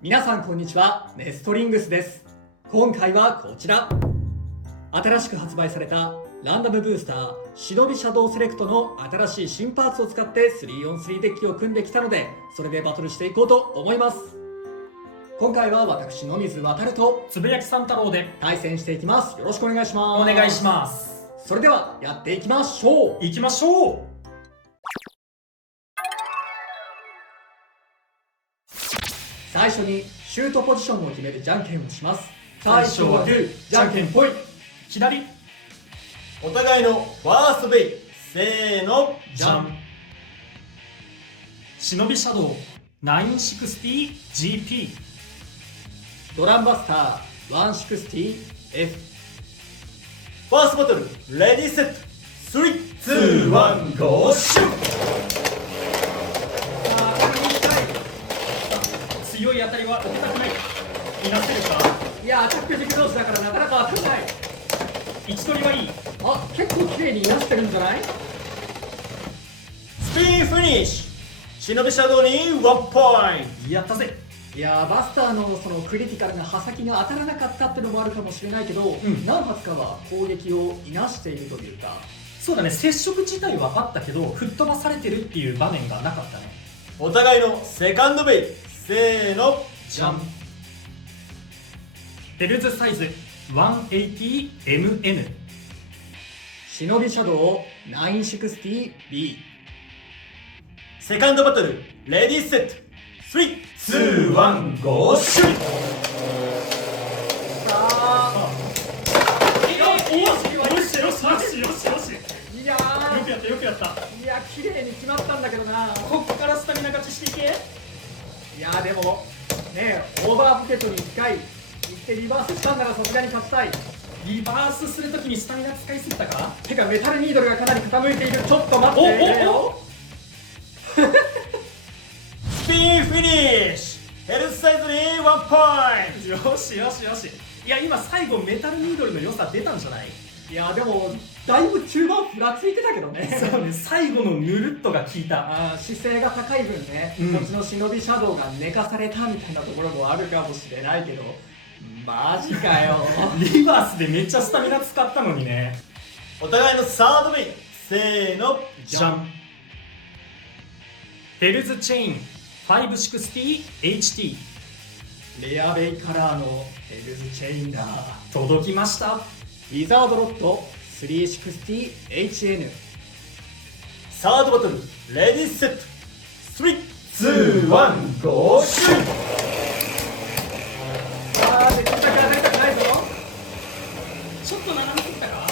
皆さんこんにちは、ネストリングスです。今回はこちら、新しく発売されたランダムブースター忍びシャドウセレクトの新しい新パーツを使って 3on3 デッキを組んできたので、それでバトルしていこうと思います。今回は私野水航とつぶやきさん太郎で対戦していきます。よろしくお願いします。お願いします。それではやっていきましょう。行きましょう。最初にシュートポジションを決めるじゃんけんをします。最初はグー、じゃんけんぽい。左。お互いのファーストベイ。せーの、じゃん。忍びシャドウ 960GP。ドランバスター 160F。ファーストバトル、レディーセット、3、2、1、ゴーシュッ。強い当たりは受けたくない。いなせるか。いやー、着距軸同士だからなかなか当たんない。位置取りはいい。あ、結構綺麗にいなしてるんじゃない？スピンフィニッシュ。忍びシャドウに1ポインやったぜ。いやー、バスターのそのクリティカルな刃先が当たらなかったってのもあるかもしれないけど、何発かは攻撃をいなしているというか。そうだね、接触自体はあったけど吹っ飛ばされてるっていう場面がなかったね。ト。お互いのセカンドベイ。せーの、じゃん。ヘルズサイズ 180mm。 忍びシャドウ 960B。 セカンドバトル、レディーセット、3、2、1、ゴーシュッ。いやー、よくやったよくやった。いや、綺麗に決まったんだけどな。こっからスタミナ勝ちしていけ。いやー、でもね、オーバーポケットに1回行ってリバースしたんならさすがに勝ちたい。リバースするときにスタミナ使いすぎたか。てかメタルニードルがかなり傾いている。ちょっと待って。スピンフィニッシュ。ヘルスサイズに1ポイント。よしよしよし。いや今最後メタルニードルの良さ出たんじゃない。いやでもだいぶ中盤ふらついてたけどね。そうね、最後のぬるっとが効いた。姿勢が高い分ね、こっちの忍びシャドウが寝かされたみたいなところもあるかもしれないけど、マジかよ。リバースでめっちゃスタミナ使ったのにね。お互いのサードベイ。せーの、じゃん。ヘルズチェイン 560HT。 レアベイカラーのヘルズチェインだ。届きました。ウィザードロット 360HN。 サードバトル、レディーセット、3、2、1、ゴーシュッ。できるだけ当たりたくないぞ。ちょっと斜めすぎたか。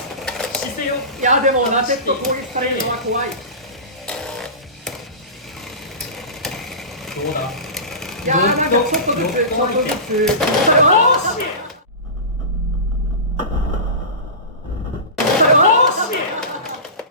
姿勢を。いやでもラチェット攻撃されるのは怖い。どうだ。いやなんかちょっとずつちょっとずつ。惜しい。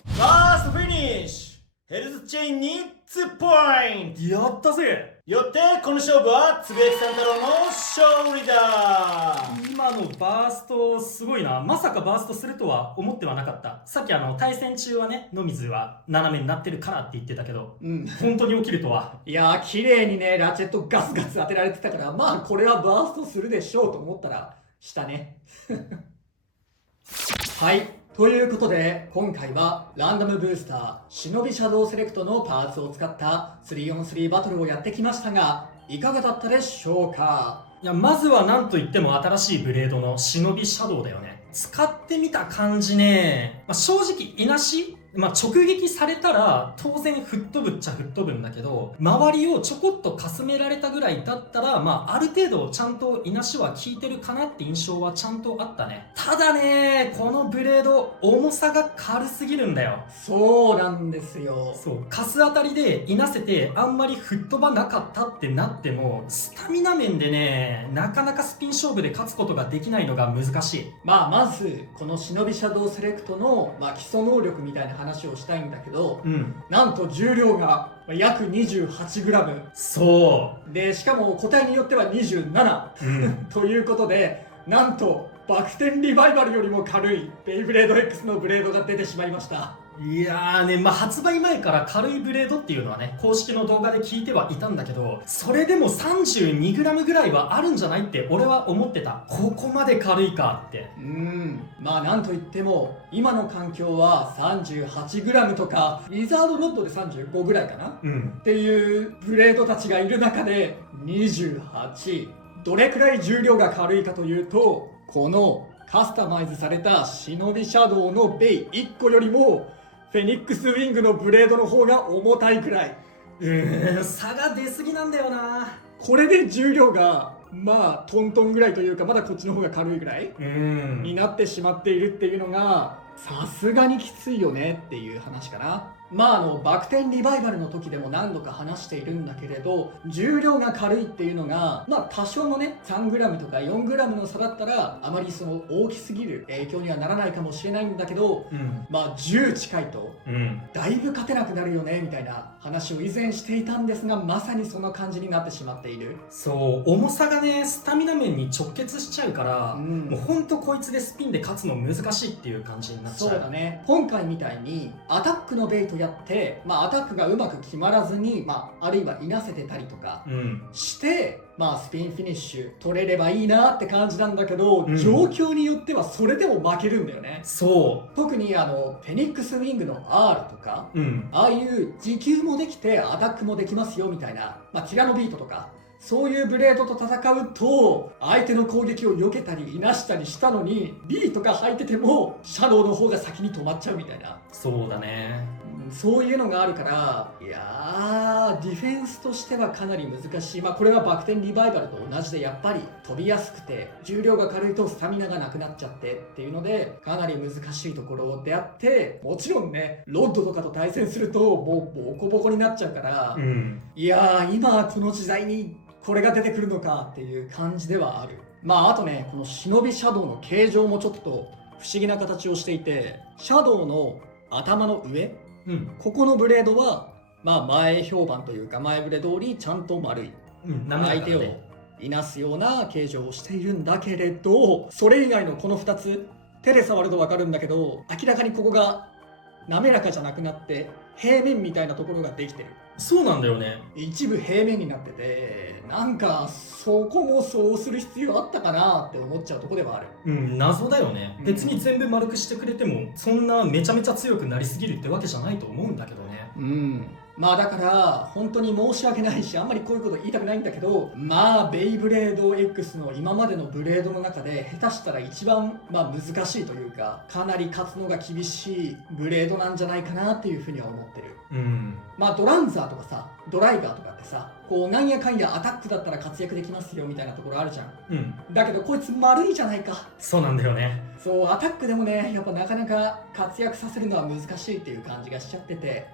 ファーストフィニッシュ。ヘルズチェインに2ポイント。やったぜ。よってこの勝負はつぶやきさん太郎の勝利だ。今のバーストすごいな。まさかバーストするとは思ってはなかった。さっき対戦中はね、野水は斜めになってるからって言ってたけど、本当に起きるとは。いや綺麗にねラチェットガスガス当てられてたから、まあこれはバーストするでしょうと思ったらしたね。はい、ということで今回はランダムブースター忍びシャドウセレクトのパーツを使った 3on3 バトルをやってきましたが、いかがだったでしょうか。いや、まずは何と言っても新しいブレードの忍びシャドウだよね。使ってみた感じね、正直いなし、直撃されたら当然吹っ飛ぶっちゃ吹っ飛ぶんだけど、周りをちょこっとかすめられたぐらいだったら、ある程度ちゃんといなしは効いてるかなって印象はちゃんとあったね。ただね、このブレード重さが軽すぎるんだよ。そうなんですよ。そう、かす当たりでいなせてあんまり吹っ飛ばなかったってなっても、スタミナ面でね、なかなかスピン勝負で勝つことができないのが難しい。まずこの忍びシャドウセレクトの、基礎能力みたいな話をしたいんだけど、なんと重量が約 28g。 そうでしかも個体によっては27、ということで、なんとバク転リバイバルよりも軽いベイブレード X のブレードが出てしまいました。いやーね、まあ発売前から軽いブレードっていうのはね、公式の動画で聞いてはいたんだけど、それでも 32g ぐらいはあるんじゃないって俺は思ってた。ここまで軽いかって。まあなんといっても今の環境は 38g とかリザードロッドで35ぐらいかな、っていうブレードたちがいる中で28、どれくらい重量が軽いかというと、このカスタマイズされた忍びシャドウのベイ1個よりもフェニックスウィングのブレードの方が重たいくらい。差が出すぎなんだよな。これで重量がまあトントンぐらいというか、まだこっちの方が軽いぐらいになってしまっているっていうのがさすがにきついよねっていう話かな。まあバク転リバイバルの時でも何度か話しているんだけれど、重量が軽いっていうのがまあ多少のね 3g とか 4g の差だったらあまりその大きすぎる影響にはならないかもしれないんだけど、まあ10近いとだいぶ勝てなくなるよねみたいな話を以前していたんですが、まさにその感じになってしまっている。そう、重さがねスタミナ面に直結しちゃうから、もうほんとこいつでスピンで勝つの難しいっていう感じになっちゃう。そうだね、今回みたいにアタックのベイトやって、まあ、アタックがうまく決まらずに、まあ、あるいはいなせてたりとかして、まあ、スピンフィニッシュ取れればいいなって感じなんだけど、状況によってはそれでも負けるんだよね。そう特にフェニックスウィングの R とか、ああいう持久もできてアタックもできますよみたいな、まあ、ティラノビートとかそういうブレードと戦うと相手の攻撃を避けたりいなしたりしたのに、ビートが入っててもシャドウの方が先に止まっちゃうみたいな。そうだね、そういうのがあるから、いやーディフェンスとしてはかなり難しい。まあこれはバク転リバイバルと同じで、やっぱり飛びやすくて重量が軽いとスタミナがなくなっちゃってっていうのでかなり難しいところであって、もちろんねロッドとかと対戦するともうボコボコになっちゃうから、いやー今この時代にこれが出てくるのかっていう感じではある。まああとね、この忍びシャドウの形状もちょっと不思議な形をしていて、シャドウの頭の上、ここのブレードはまあ前評判というか前触れ通りちゃんと丸い、相手をいなすような形状をしているんだけれど、それ以外のこの2つ手で触ると分かるんだけど、明らかにここが滑らかじゃなくなって平面みたいなところができてる。そうなんだよね。一部平面になってて、なんかそこもそうする必要あったかなって思っちゃうとこではある。謎だよね、別に全部丸くしてくれてもそんなめちゃめちゃ強くなりすぎるってわけじゃないと思うんだけどね。まあだから本当に申し訳ないし、あんまりこういうこと言いたくないんだけど、まあベイブレード X の今までのブレードの中で下手したら一番まあ難しいというか、かなり勝つのが厳しいブレードなんじゃないかなっていうふうには思ってる。まあドランザーとかさ、ドライバーとかってさ、こうなんやかんやアタックだったら活躍できますよみたいなところあるじゃん。だけどこいつ丸いじゃないか。そうなんだよね。そうアタックでもねやっぱなかなか活躍させるのは難しいっていう感じがしちゃってて、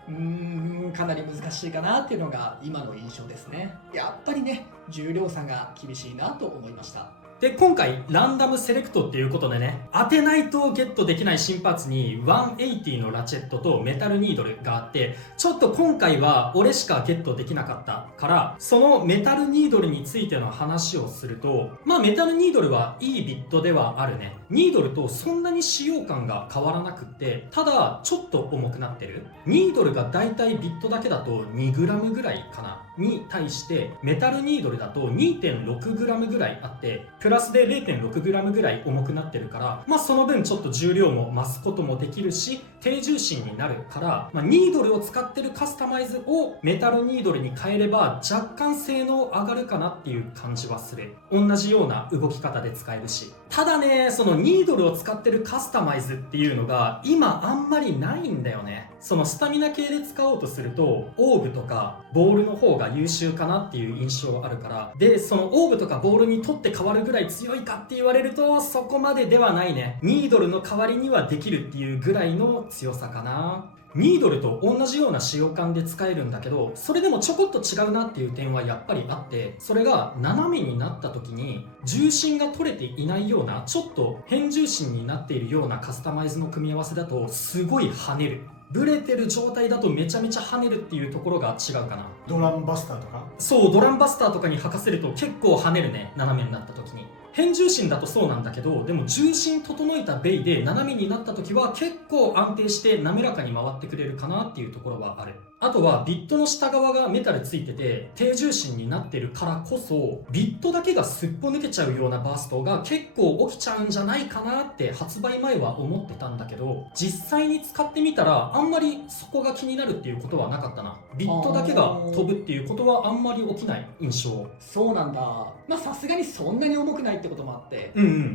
かなり難しいかなっていうのが今の印象ですね。やっぱりね重量差が厳しいなと思いました。で、今回ランダムセレクトっていうことでね、当てないとゲットできない新パーツに180のラチェットとメタルニードルがあって、ちょっと今回は俺しかゲットできなかったから、そのメタルニードルについての話をすると、まあメタルニードルはいいビットではあるね。ニードルとそんなに使用感が変わらなくって、ただちょっと重くなってる。ニードルがだいたいビットだけだと 2g ぐらいかなに対して、メタルニードルだと 2.6g ぐらいあって、プラスで 0.6g ぐらい重くなってるから、まあその分ちょっと重量も増すこともできるし、低重心になるから、まあ、ニードルを使ってるカスタマイズをメタルニードルに変えれば若干性能上がるかなっていう感じはする。同じような動き方で使えるし。ただね、そのニードルを使ってるカスタマイズっていうのが今あんまりないんだよね。そのスタミナ系で使おうとするとオーブとかボールの方が優秀かなっていう印象あるから、でそのオーブとかボールにとって変わるぐらい強いかって言われるとそこまでではないね。ニードルの代わりにはできるっていうぐらいの強さかな。ニードルと同じような使用感で使えるんだけど、それでもちょこっと違うなっていう点はやっぱりあって、それが斜めになった時に重心が取れていないようなちょっと変重心になっているようなカスタマイズの組み合わせだとすごい跳ねる。ブレてる状態だとめちゃめちゃ跳ねるっていうところが違うかな。ドランバスターとか。そう、ドランバスターとかに履かせると結構跳ねるね、斜めになった時に。変重心だとそうなんだけど、でも重心整えたベイで斜めになった時は結構安定して滑らかに回ってくれるかなっていうところはある。あとはビットの下側がメタルついてて低重心になってるからこそ、ビットだけがすっぽ抜けちゃうようなバーストが結構起きちゃうんじゃないかなって発売前は思ってたんだけど、実際に使ってみたらあんまりそこが気になるっていうことはなかったな。ビットだけが飛ぶっていうことはあんまり起きない印象。そうなんだ。まあさすがにそんなに重くないってこともあって、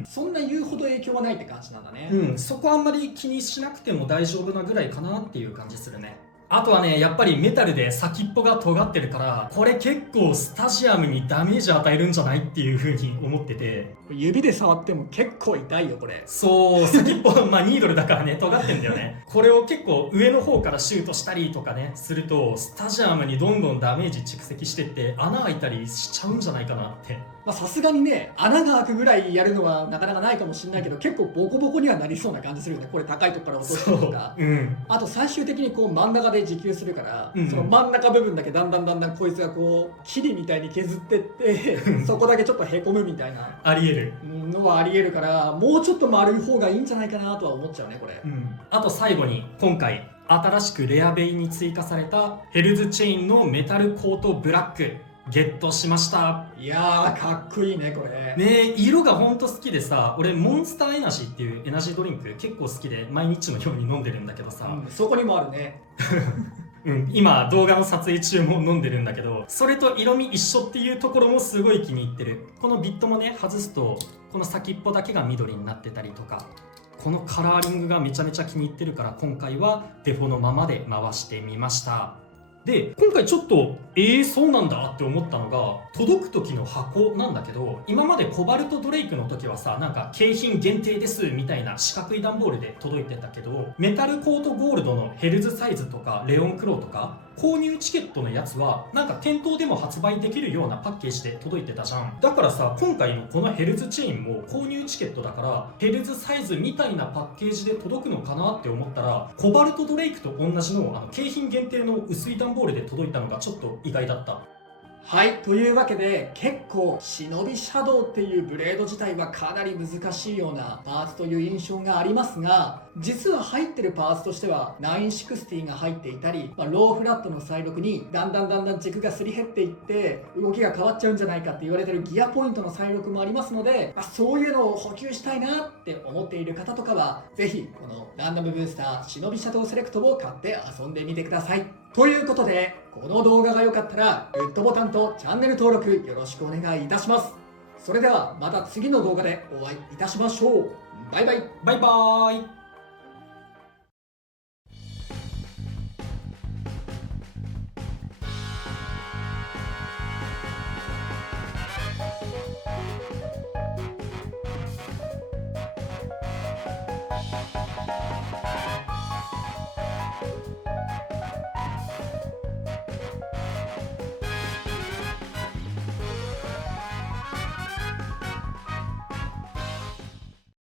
そんな言うほど影響はないって感じなんだね。そこあんまり気にしなくても大丈夫なぐらいかなっていう感じするね。あとはね、やっぱりメタルで先っぽが尖ってるから、これ結構スタジアムにダメージ与えるんじゃないっていう風に思ってて、指で触っても結構痛いよこれ。そう、先っぽまあニードルだからね、尖ってんだよね。これを結構上の方からシュートしたりとかねすると、スタジアムにどんどんダメージ蓄積してって穴開いたりしちゃうんじゃないかなって。まあさすがにね、穴が開くぐらいやるのはなかなかないかもしれないけど、結構ボコボコにはなりそうな感じするよね、これ高いとこから落としたりとか。あと最終的にこう真ん中で持久するから、その真ん中部分だけだんだんこいつがこうキリみたいに削ってってそこだけちょっとへこむみたいなありえるのはありえるから、もうちょっと丸い方がいいんじゃないかなとは思っちゃうねこれ。あと最後に今回新しくレアベイに追加されたヘルズチェインのメタルコートブラックゲットしました。いやーかっこいいねこれね。色がほんと好きでさ、俺モンスターエナジーっていうエナジードリンク結構好きで毎日のように飲んでるんだけどさ、そこにもあるね今動画の撮影中も飲んでるんだけど、それと色味一緒っていうところもすごい気に入ってる。このビットもね外すとこの先っぽだけが緑になってたりとか、このカラーリングがめちゃめちゃ気に入ってるから、今回はデフォのままで回してみました。で、今回ちょっとそうなんだって思ったのが、届く時の箱なんだけど、今までコバルトドレイクの時はさ、なんか景品限定ですみたいな四角い段ボールで届いてたけど、メタルコートゴールドのヘルズサイズとかレオンクローとか購入チケットのやつはなんか店頭でも発売できるようなパッケージで届いてたじゃん。だからさ、今回のこのヘルズチェーンも購入チケットだからヘルズサイズみたいなパッケージで届くのかなって思ったら、コバルトドレイクと同じの景品限定の薄い段ボールで届いたのがちょっと意外だった。はい、というわけで結構忍びシャドウっていうブレード自体はかなり難しいようなパーツという印象がありますが、実は入ってるパーツとしては960が入っていたり、ローフラットの再録にだんだん軸がすり減っていって動きが変わっちゃうんじゃないかって言われてるギアポイントの再録もありますので、そういうのを補給したいなって思っている方とかはぜひこのランダムブースター忍びシャドウセレクトを買って遊んでみてください。ということで、この動画が良かったらグッドボタンとチャンネル登録よろしくお願いいたします。それではまた次の動画でお会いいたしましょう。バイバイ。バイバーイ。